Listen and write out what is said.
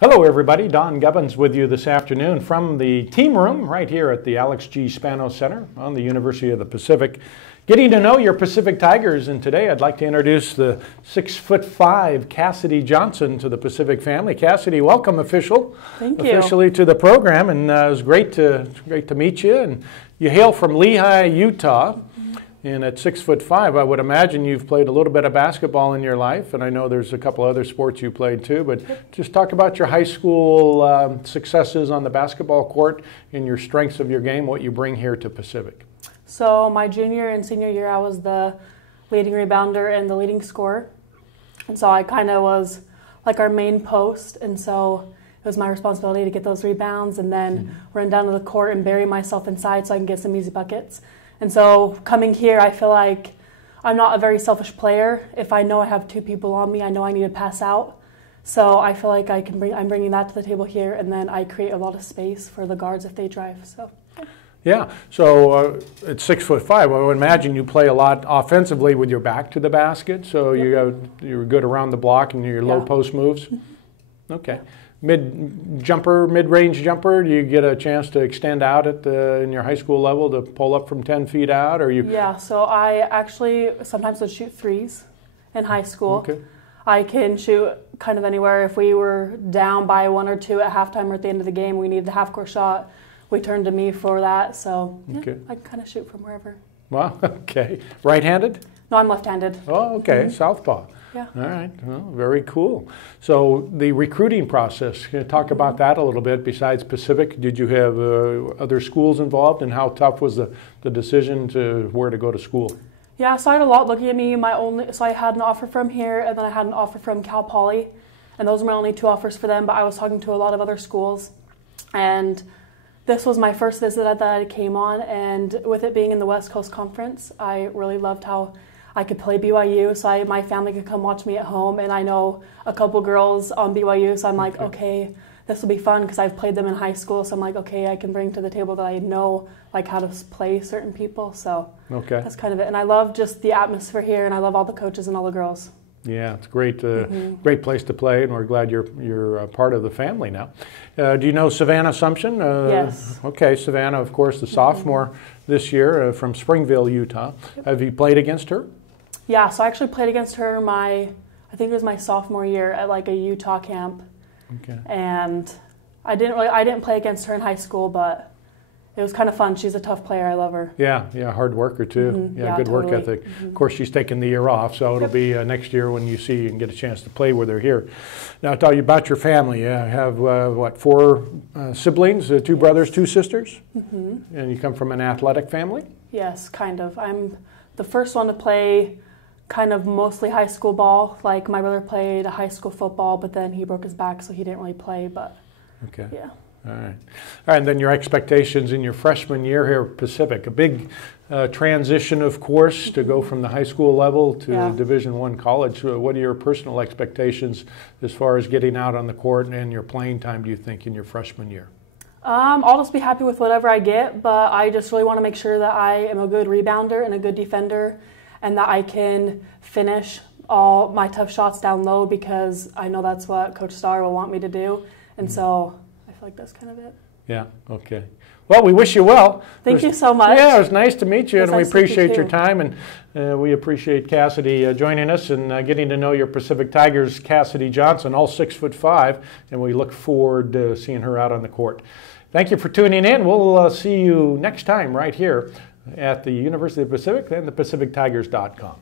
Hello everybody, Don Gubbins with you this afternoon from the team room right here at the Alex G. Spano Center on the University of the Pacific. Getting to know your Pacific Tigers, and today I'd like to introduce the 6'5" Cassidy Johnson to the Pacific family. Cassidy, welcome Thank you. officially to the program, and it was great to meet you. And you hail from Lehi, Utah. And at 6'5", I would imagine you've played a little bit of basketball in your life, and I know there's a couple other sports you played too, but just talk about your high school successes on the basketball court and your strengths of your game, what you bring here to Pacific. So my junior and senior year, I was the leading rebounder and the leading scorer. And so I kind of was like our main post, and so it was my responsibility to get those rebounds and then run down to the court and bury myself inside so I can get some easy buckets. And so coming here, I feel like I'm not a very selfish player. If I know I have two people on me, I know I need to pass out. So I feel like I'm bringing that to the table here, and then I create a lot of space for the guards if they drive. So. Yeah, so at 6'5", I would imagine you play a lot offensively with your back to the basket, so you're good around the block and your low post moves. Okay. Mid-range jumper, do you get a chance to extend out in your high school level to pull up from 10 feet out? Or you? Yeah, so I actually sometimes would shoot threes in high school. Okay. I can shoot kind of anywhere. If we were down by 1 or 2 at halftime or at the end of the game, we needed a half-court shot, we turned to me for that. So yeah, I can kind of shoot from wherever. Wow, okay. Right-handed? No, I'm left-handed. Oh, okay, southpaw. Yeah. All right, well, very cool. So the recruiting process, can you talk about that a little bit? Besides Pacific, did you have other schools involved, and how tough was the decision to where to go to school? Yeah, so I had a lot looking at me. So I had an offer from here, and then I had an offer from Cal Poly, and those were my only 2 offers for them, but I was talking to a lot of other schools, and this was my first visit that I came on, and with it being in the West Coast Conference, I really loved how I could play BYU, so my family could come watch me at home, and I know a couple girls on BYU, so I'm like, okay, this will be fun because I've played them in high school, so I'm like, okay, I can bring to the table that I know like how to play certain people, so that's kind of it. And I love just the atmosphere here, and I love all the coaches and all the girls. Yeah, it's great, great place to play, and we're glad you're part of the family now. Do you know Savannah Assumption? Yes. Okay, Savannah, of course, the sophomore this year from Springville, Utah. Have you played against her? Yeah, so I actually played against her I think it was my sophomore year at like a Utah camp. Okay. And I didn't play against her in high school, but it was kind of fun. She's a tough player. I love her. Yeah, hard worker too. Yeah, good work ethic. Of course, she's taking the year off, so it'll be next year when you see and get a chance to play with her here. Now, tell you about your family. You have what, 4 siblings? 2 brothers, 2 sisters, and you come from an athletic family. Yes, kind of. I'm the first one to play kind of mostly high school ball. Like my brother played a high school football, but then he broke his back, so he didn't really play. But yeah. All right. And then your expectations in your freshman year here at Pacific, a big transition, of course, to go from the high school level to Division I college. What are your personal expectations as far as getting out on the court and your playing time, do you think, in your freshman year? I'll just be happy with whatever I get, but I just really want to make sure that I am a good rebounder and a good defender, and that I can finish all my tough shots down low, because I know that's what Coach Starr will want me to do, and so I feel like that's kind of it. Yeah, okay. Well, we wish you well. Thank you so much. Yeah, it was nice to meet you, and we nice to meet you appreciate your too. time, and we appreciate Cassidy joining us and getting to know your Pacific Tigers, Cassidy Johnson, all 6'5", and we look forward to seeing her out on the court. Thank you for tuning in. We'll see you next time right here at the University of the Pacific and thepacifictigers.com.